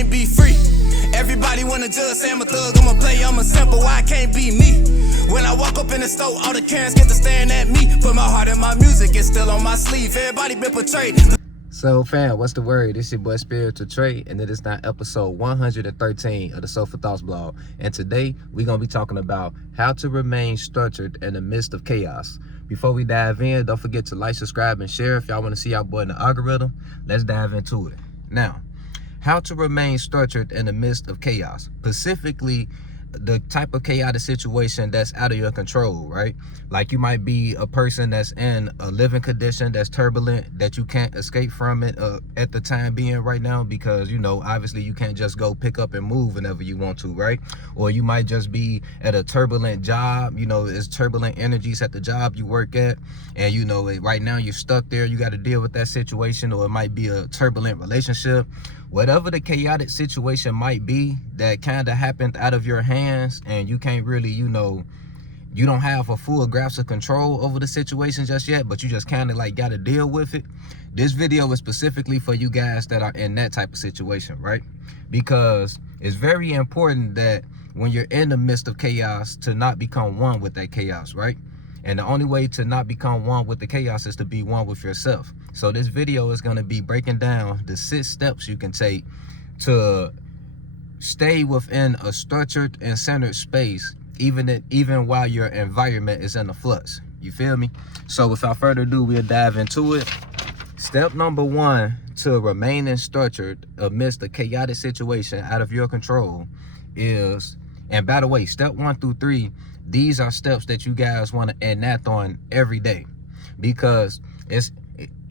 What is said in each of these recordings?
can't be free. Everybody wanna judge, say I'm a thug, I'm a player, I'm a simple, why I can't be me? When I walk up in the store, all the Karens get to staring at me. Put my heart in my music, it's still on my sleeve. Everybody been portrayed. So fam, what's the word? It's your boy Spiritual Trey, and it is now episode 113 of the Soulful Thoughts blog. And today we're gonna be talking about how to remain structured in the midst of chaos. Before we dive in, don't forget to like, subscribe, and share if y'all want to see our boy in the algorithm. Let's dive into it. Now, how to remain structured in the midst of chaos, specifically the type of chaotic situation that's out of your control, right? Like you might be a person that's in a living condition that's turbulent, that you can't escape from it at the time being right now, because, you know, obviously you can't just go pick up and move whenever you want to, right? Or you might just be at a turbulent job, you know, it's turbulent energies at the job you work at, and you know, right now you're stuck there, you got to deal with that situation. Or it might be a turbulent relationship. Whatever the chaotic situation might be that kind of happened out of your hands, and you can't really, you know, you don't have a full grasp of control over the situation just yet, but you just kind of like got to deal with it. This video is specifically for you guys that are in that type of situation, right? Because it's very important that when you're in the midst of chaos to not become one with that chaos, right? And the only way to not become one with the chaos is to be one with yourself. So this video is going to be breaking down the 6 steps you can take to stay within a structured and centered space, even while your environment is in a flux. You feel me? So without further ado, we'll dive into it. Step number 1 to remaining structured amidst a chaotic situation out of your control is, and by the way, step 1 through 3, these are steps that you guys want to enact on every day, because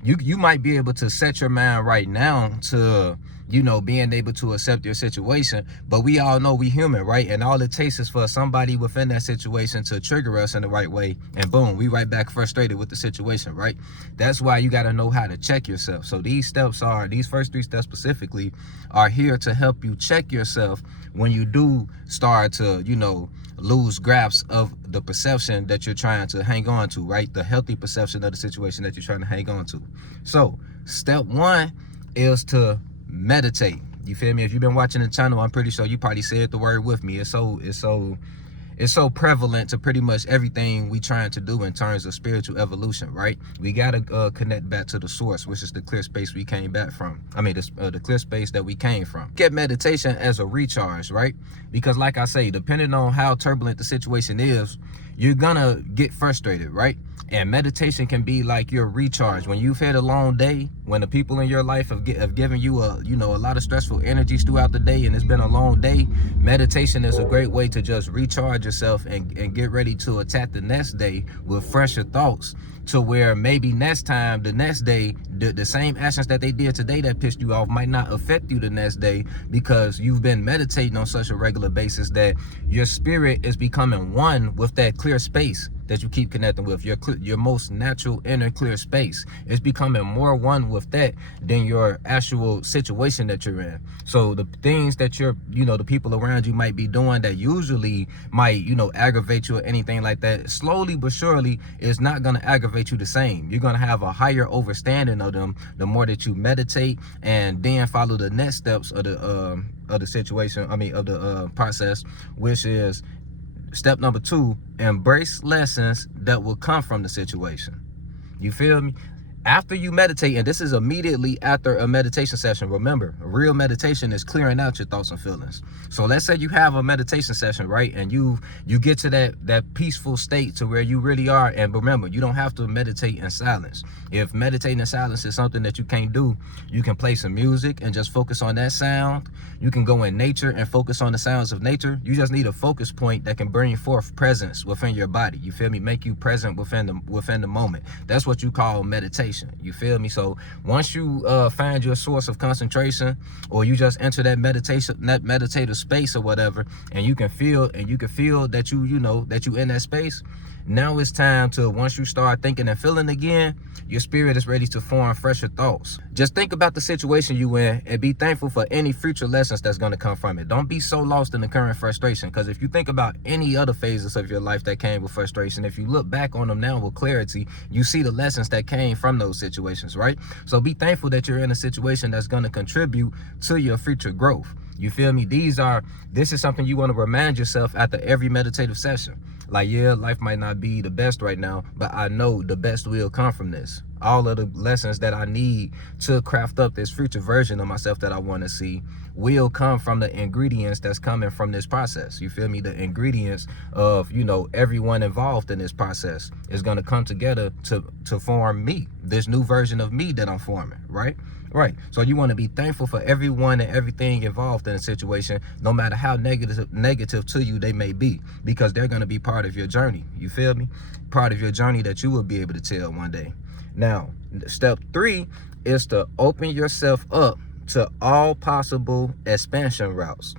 you might be able to set your mind right now to, you know, being able to accept your situation, but we all know we human, right? And all it takes is for somebody within that situation to trigger us in the right way, and boom, we right back frustrated with the situation, right? That's why you got to know how to check yourself. So these first 3 steps specifically are here to help you check yourself when you do start to, you know, lose grasp of the perception that you're trying to hang on to, right? The healthy perception of the situation that you're trying to hang on to. So step 1 is to meditate. You feel me? If you've been watching the channel, I'm pretty sure you probably said the word with me. It's so prevalent to pretty much everything we trying to do in terms of spiritual evolution, right? We gotta connect back to the source, which is the clear space we came back from. I mean, the clear space that we came from. Get meditation as a recharge, right? Because like I say, depending on how turbulent the situation is, you're gonna get frustrated, right? And meditation can be like your recharge. When you've had a long day, when the people in your life have given you a lot of stressful energies throughout the day, and it's been a long day, meditation is a great way to just recharge yourself and get ready to attack the next day with fresher thoughts, to where maybe the next day, the same actions that they did today that pissed you off might not affect you the next day, because you've been meditating on such a regular basis that your spirit is becoming one with that clear space that you keep connecting with, your most natural inner clear space. It's becoming more one with that than your actual situation that you're in. So the things that the people around you might be doing that usually might, aggravate you or anything like that, slowly but surely is not going to aggravate you the same. You're going to have a higher understanding of them the more that you meditate, and then follow the next steps of the situation, of the process, which is step number 2, embrace lessons that will come from the situation. You feel me? After you meditate, and this is immediately after a meditation session. Remember, real meditation is clearing out your thoughts and feelings. So let's say you have a meditation session, right? And you get to that peaceful state to where you really are. And remember, you don't have to meditate in silence. If meditating in silence is something that you can't do, you can play some music and just focus on that sound. You can go in nature and focus on the sounds of nature. You just need a focus point that can bring forth presence within your body. You feel me? Make you present within the moment. That's what you call meditation. You feel me? So once you find your source of concentration, or you just enter that meditative space or whatever, and you can feel that you in that space, Now it's time to, once you start thinking and feeling again, your spirit is ready to form fresher thoughts. Just think about the situation you in and be thankful for any future lessons that's going to come from it. Don't be so lost in the current frustration, because if you think about any other phases of your life that came with frustration, if you look back on them now with clarity, you see the lessons that came from those situations, right? So be thankful that you're in a situation that's going to contribute to your future growth. You feel me? This is something you want to remind yourself after every meditative session. Like, yeah, life might not be the best right now, but I know the best will come from this. All of the lessons that I need to craft up this future version of myself that I want to see will come from the ingredients that's coming from this process. You feel me? The ingredients of, everyone involved in this process is going to come together to form me, this new version of me that I'm forming, right? Right. So you want to be thankful for everyone and everything involved in a situation, no matter how negative to you they may be, because they're going to be part of your journey. You feel me? Part of your journey that you will be able to tell one day. Now, step 3 is to open yourself up to all possible expansion routes.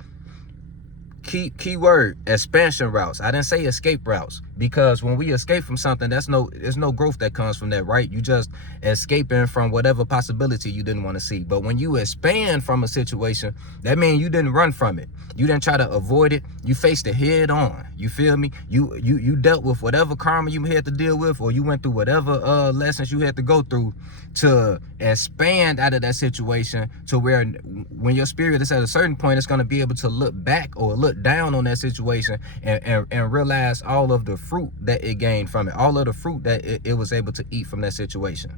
Key word, expansion routes. I didn't say escape routes, because when we escape from something, there's no growth that comes from that, right? You just escaping from whatever possibility you didn't want to see. But when you expand from a situation, that means you didn't run from it. You didn't try to avoid it. You faced it head on. You feel me? You dealt with whatever karma you had to deal with, or you went through whatever lessons you had to go through to expand out of that situation, to where when your spirit is at a certain point, it's going to be able to look back or look down on that situation and realize all of the fruit that it gained from it, all of the fruit that it was able to eat from that situation.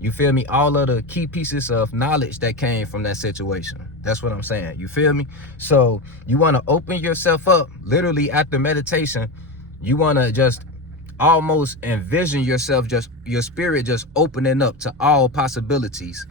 You feel me? All of the key pieces of knowledge that came from that situation. That's what I'm saying. You feel me? So you want to open yourself up. Literally after meditation, you want to just almost envision yourself, just your spirit just opening up to all possibilities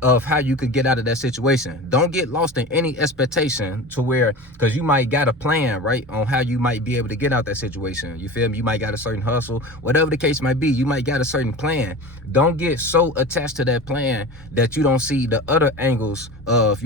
of how you could get out of that situation. Don't get lost in any expectation to where, because you might got a plan, right, on how you might be able to get out that situation. You feel me? You might got a certain hustle, whatever the case might be. You might got a certain plan. Don't get so attached to that plan that you don't see the other angles of,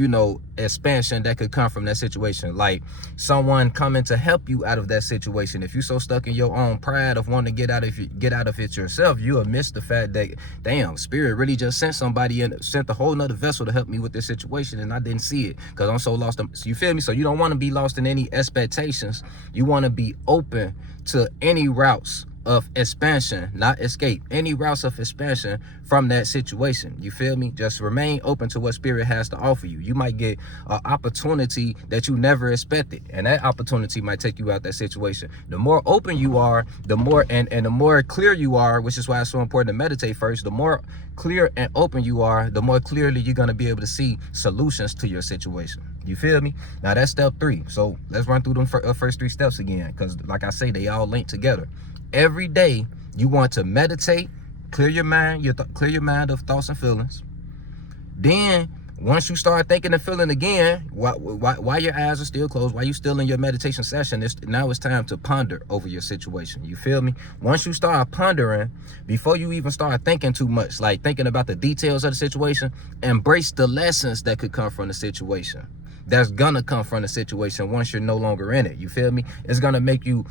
expansion that could come from that situation. Like someone coming to help you out of that situation. If you're so stuck in your own pride of wanting to get out of it yourself, you'll miss the fact that, damn, spirit really just sent somebody and sent a whole nother vessel to help me with this situation, and I didn't see it because I'm so lost. You feel me? So you don't want to be lost in any expectations. You want to be open to any routes of expansion, not escape, any routes of expansion from that situation. You feel me? Just remain open to what spirit has to offer you. You might get an opportunity that you never expected, and that opportunity might take you out that situation. The more open you are, the more and the more clear you are, which is why it's so important to meditate first. The more clear and open you are, the more clearly you're going to be able to see solutions to your situation. You feel me? Now that's step 3. So let's run through them first 3 steps again, because like I say, they all link together. Every day you want to meditate, clear your mind, clear your mind of thoughts and feelings. Then once you start thinking and feeling again, while your eyes are still closed, while you're still in your meditation session, now it's time to ponder over your situation. You feel me? Once you start pondering, before you even start thinking too much, like thinking about the details of the situation, embrace the lessons that could come from the situation. That's gonna come from the situation once you're no longer in it. You feel me? It's gonna make you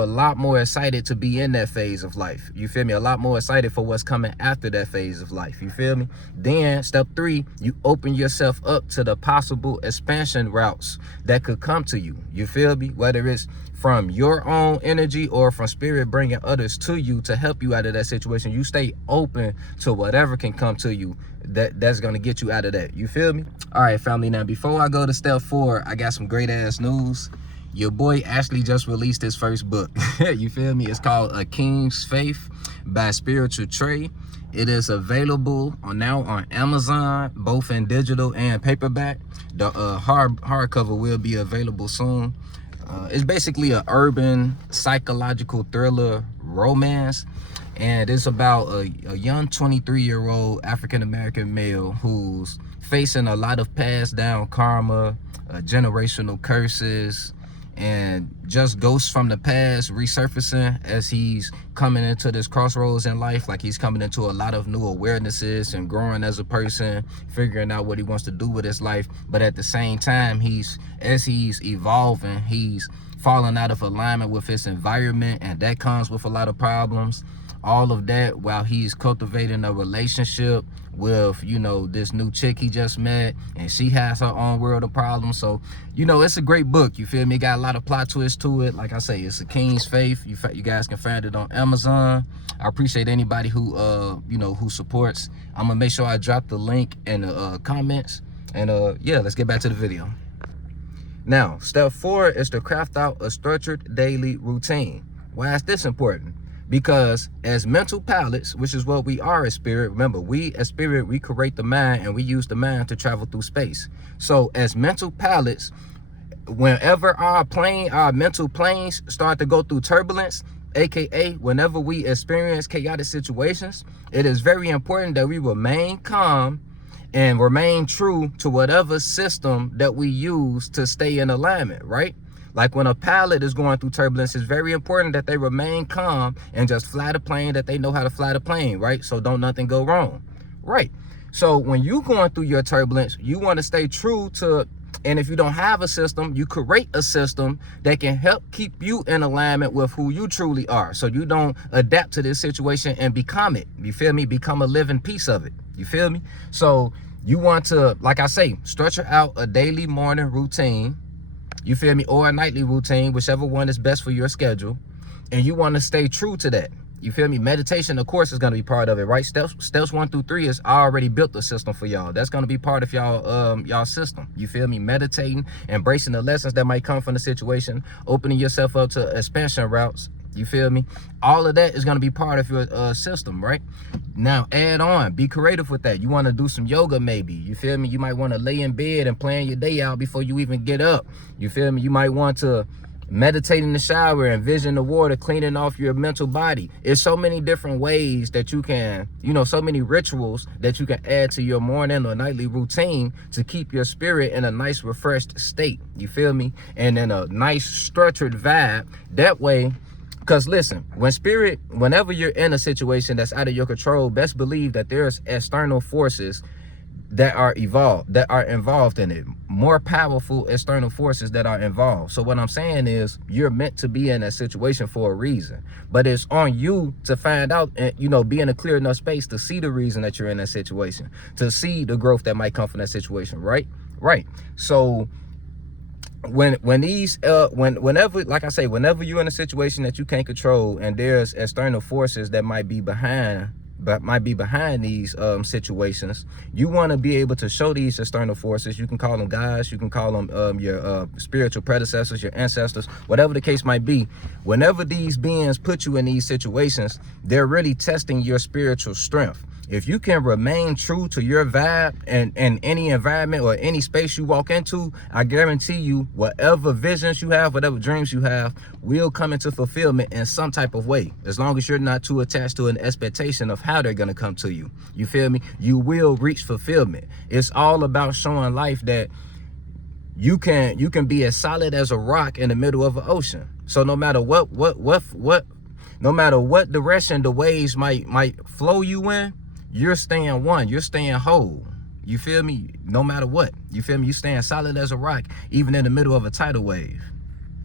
a lot more excited to be in that phase of life. You feel me? A lot more excited for what's coming after that phase of life. You feel me? Then step 3, you open yourself up to the possible expansion routes that could come to you. You feel me? Whether it's from your own energy or from spirit bringing others to you to help you out of that situation, you stay open to whatever can come to you that's going to get you out of that. You feel me? All right, family. Now, before I go to step 4, I got some great ass news. Your boy actually just released his first book. You feel me? It's called A King's Faith by Spiritual Trey. It is available now on Amazon, both in digital and paperback. The hardcover will be available soon. It's basically an urban psychological thriller romance, and it's about a young 23-year-old African-American male who's facing a lot of passed down karma, generational curses, and just ghosts from the past resurfacing as he's coming into this crossroads in life. Like he's coming into a lot of new awarenesses and growing as a person, figuring out what he wants to do with his life. But at the same time, as he's evolving, he's falling out of alignment with its environment, and that comes with a lot of problems. All of that while he's cultivating a relationship with, you know, this new chick he just met, and she has her own world of problems. So, you know, it's a great book, you feel me? It got a lot of plot twists to it. Like I say, it's A King's Faith. You guys can find it on Amazon. I appreciate anybody who you know, who supports. I'm gonna make sure I drop the link in the comments, and yeah, let's get back to the video. Now, step 4 is to craft out a structured daily routine. Why is this important? Because as mental pilots, which is what we are as spirit, remember, we as spirit, we create the mind, and we use the mind to travel through space. So as mental pilots, whenever our mental planes start to go through turbulence, aka whenever we experience chaotic situations, it is very important that we remain calm and remain true to whatever system that we use to stay in alignment, right? Like when a pilot is going through turbulence, it's very important that they remain calm and just fly the plane, that they know how to fly the plane, right? So don't nothing go wrong, right? So when you going through your turbulence, you want to stay true to, and if you don't have a system, you create a system that can help keep you in alignment with who you truly are. So you don't adapt to this situation and become it. You feel me? Become a living piece of it. You feel me? So you want to, like I say, structure out a daily morning routine, you feel me, or a nightly routine, whichever one is best for your schedule, and you want to stay true to that. You feel me? Meditation, of course, is going to be part of it, right? Steps 1 through 3 is already built the system for y'all. That's going to be part of y'all system. You feel me? Meditating, embracing the lessons that might come from the situation, opening yourself up to expansion routes. You feel me? All of that is going to be part of your system, right? Now, add on, be creative with that. You want to do some yoga, maybe. You feel me? You might want to lay in bed and plan your day out before you even get up. You feel me? You might want to meditate in the shower, envision the water cleaning off your mental body. It's so many different ways that you can, you know, so many rituals that you can add to your morning or nightly routine to keep your spirit in a nice refreshed state. You feel me? And in a nice structured vibe. That way, because listen, whenever you're in a situation that's out of your control, best believe that there's external forces that are involved in it, more powerful external forces that are involved. So what I'm saying is, you're meant to be in that situation for a reason, but it's on you to find out and, you know, be in a clear enough space to see the reason that you're in that situation, to see the growth that might come from that situation, right? So whenever, like I say, whenever you're in a situation that you can't control and there's external forces that might be behind these situations, you want to be able to show these external forces. You can call them guys, you can call them your spiritual predecessors, your ancestors, whatever the case might be. Whenever these beings put you in these situations, they're really testing your spiritual strength. If you can remain true to your vibe and any environment or any space you walk into, I guarantee you, whatever visions you have, whatever dreams you have, will come into fulfillment in some type of way. As long as you're not too attached to an expectation of how they're going to come to you. You feel me? You will reach fulfillment. It's all about showing life that you can be as solid as a rock in the middle of an ocean. So no matter no matter what direction the waves might flow you in, you're staying one, you're staying whole. You feel me? No matter what. You feel me? You staying solid as a rock, even in the middle of a tidal wave.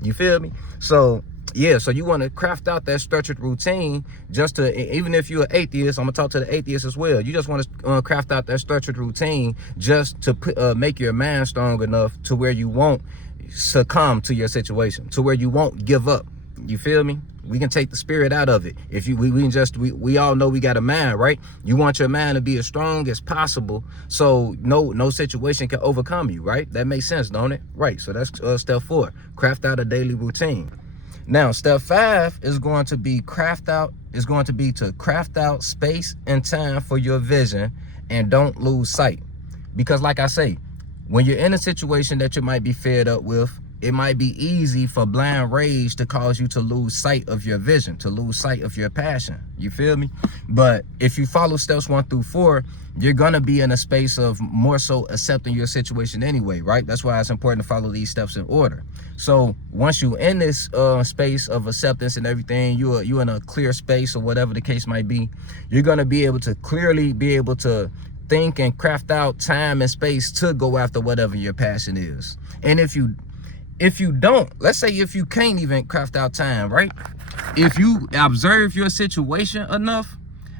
You feel me? So yeah, so you want to craft out that structured routine just to, even if you're an atheist, I'm gonna talk to the atheists as well. You just want to craft out that structured routine just to make your mind strong enough to where you won't succumb to your situation, to where you won't give up. You feel me? We can take the spirit out of it. If you, we all know we got a mind, right? You want your mind to be as strong as possible, so no situation can overcome you, right? That makes sense, don't it? Right. So that's step 4. Craft out a daily routine. Now, step 5 is going to be to craft out space and time for your vision, and don't lose sight. Because like I say, when you're in a situation that you might be fed up with, it might be easy for blind rage to cause you to lose sight of your vision, to lose sight of your passion. You feel me? But if you follow steps 1 through 4, you're gonna be in a space of more so accepting your situation anyway, right? That's why it's important to follow these steps in order. So once you're in this space of acceptance and everything, you're in a clear space or whatever the case might be, you're gonna be able to clearly be able to think and craft out time and space to go after whatever your passion is. And if If you don't, let's say if you can't even craft out time, right? If you observe your situation enough,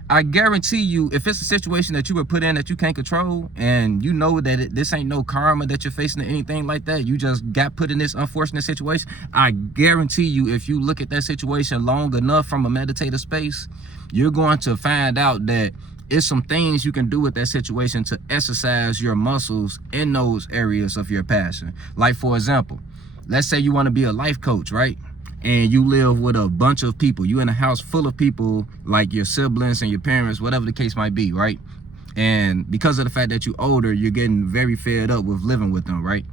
I guarantee you, if it's a situation that you were put in that you can't control, and you know that this ain't no karma that you're facing or anything like that, you just got put in this unfortunate situation, I guarantee you, if you look at that situation long enough from a meditative space, you're going to find out that it's some things you can do with that situation to exercise your muscles in those areas of your passion. Like, for example, let's say you want to be a life coach, right? And you live with a bunch of people. You in a house full of people, like your siblings and your parents, whatever the case might be, right? And because of the fact that you're older, you're getting very fed up with living with them, right?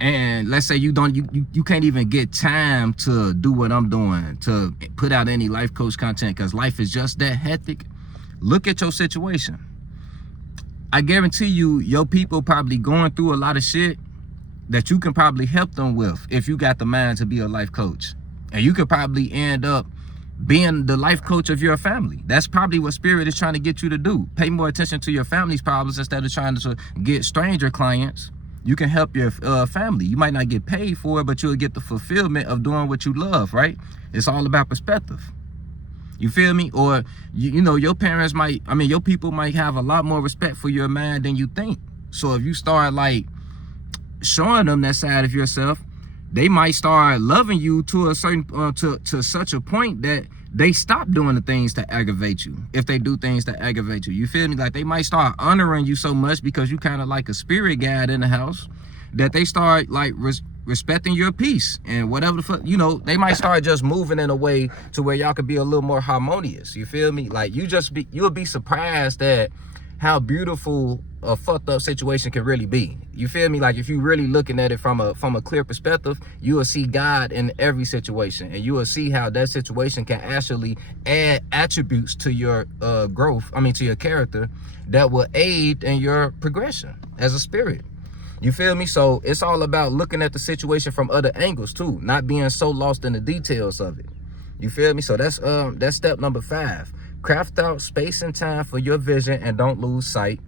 And let's say you can't even get time to do what I'm doing, to put out any life coach content, because life is just that hectic. Look at your situation. I guarantee you, your people probably going through a lot of shit that you can probably help them with if you got the mind to be a life coach. And you could probably end up being the life coach of your family. That's probably what Spirit is trying to get you to do. Pay more attention to your family's problems instead of trying to get stranger clients. You can help your family. You might not get paid for it, but you'll get the fulfillment of doing what you love, right? It's all about perspective. You feel me? Or, you know, your parents might, your people might have a lot more respect for your mind than you think. So if you start like showing them that side of yourself, they might start loving you to a certain to such a point that they stop doing the things that aggravate you. If they do things that aggravate you, you feel me? Like, they might start honoring you so much because you kind of like a spirit guide in the house, that they start like respecting your peace and whatever the fuck, you know. They might start just moving in a way to where y'all could be a little more harmonious. You feel me? Like, you'll be surprised at how beautiful a fucked up situation can really be. You feel me? Like, if you really looking at it from a clear perspective, you will see God in every situation, and you will see how that situation can actually add attributes to your growth, to your character, that will aid in your progression as a spirit. You feel me? So it's all about looking at the situation from other angles too, not being so lost in the details of it. You feel me? So that's step number 5. Craft out space and time for your vision and don't lose sight.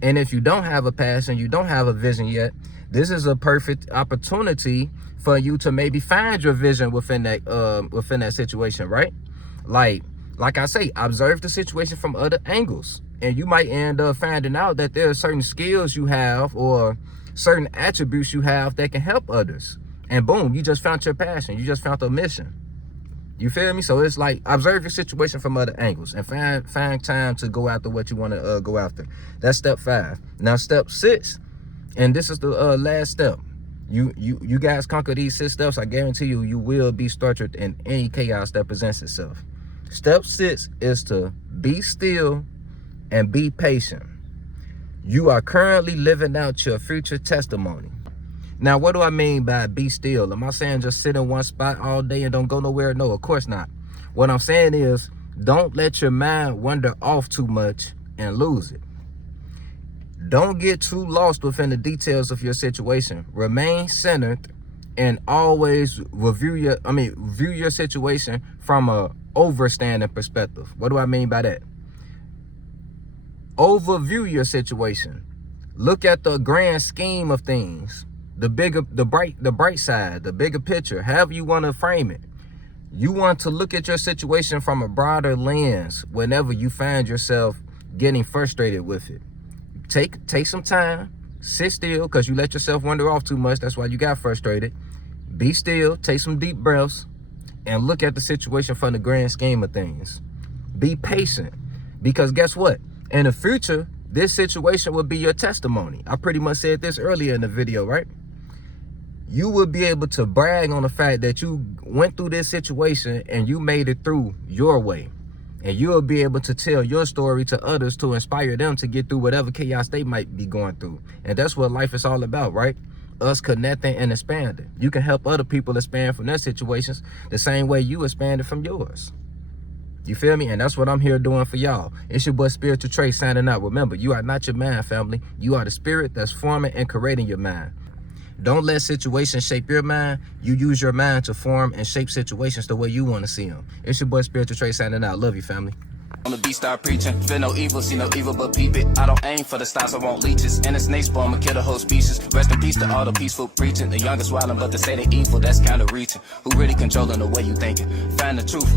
And if you don't have a passion, you don't have a vision yet, this is a perfect opportunity for you to maybe find your vision within that situation, right? Like I say, observe the situation from other angles, and you might end up finding out that there are certain skills you have or certain attributes you have that can help others. And boom, you just found your passion. You just found a mission. You feel me? So it's like, observe your situation from other angles and find time to go after what you want to go after. That's step 5. Now step 6, and this is the last step. You guys conquer these 6 steps, I guarantee you will be structured in any chaos that presents itself. Step 6 is to be still and be patient. You are currently living out your future testimony. Now, what do I mean by be still? Am I saying just sit in one spot all day and don't go nowhere? No, of course not. What I'm saying is, don't let your mind wander off too much and lose it. Don't get too lost within the details of your situation. Remain centered and always view your situation from a overstanding perspective. What do I mean by that? Overview your situation. Look at the grand scheme of things. The bright side, the bigger picture, however you want to frame it. You want to look at your situation from a broader lens whenever you find yourself getting frustrated with it. Take some time, sit still, because you let yourself wander off too much. That's why you got frustrated. Be still, take some deep breaths, and look at the situation from the grand scheme of things. Be patient, because guess what? In the future, this situation will be your testimony. I pretty much said this earlier in the video, right? You will be able to brag on the fact that you went through this situation and you made it through your way. And you'll be able to tell your story to others to inspire them to get through whatever chaos they might be going through. And that's what life is all about, right? Us connecting and expanding. You can help other people expand from their situations the same way you expanded from yours. You feel me? And that's what I'm here doing for y'all. It's your boy Spiritual Trey signing out. Remember, you are not your mind, family. You are the spirit that's forming and creating your mind. Don't let situations shape your mind. You use your mind to form and shape situations the way you want to see them. It's your boy Spiritual Trey signing out. Love you, family. On the beat start preaching, feel no evil, see no evil but peep it. I don't aim for the stars, I want leeches. And a snake spawn, I'ma kill the whole species. Rest in peace to all the peaceful preaching. The youngest wildin', but they say they evil, that's kinda reaching. Who really controlling the way you thinking? Find the truth.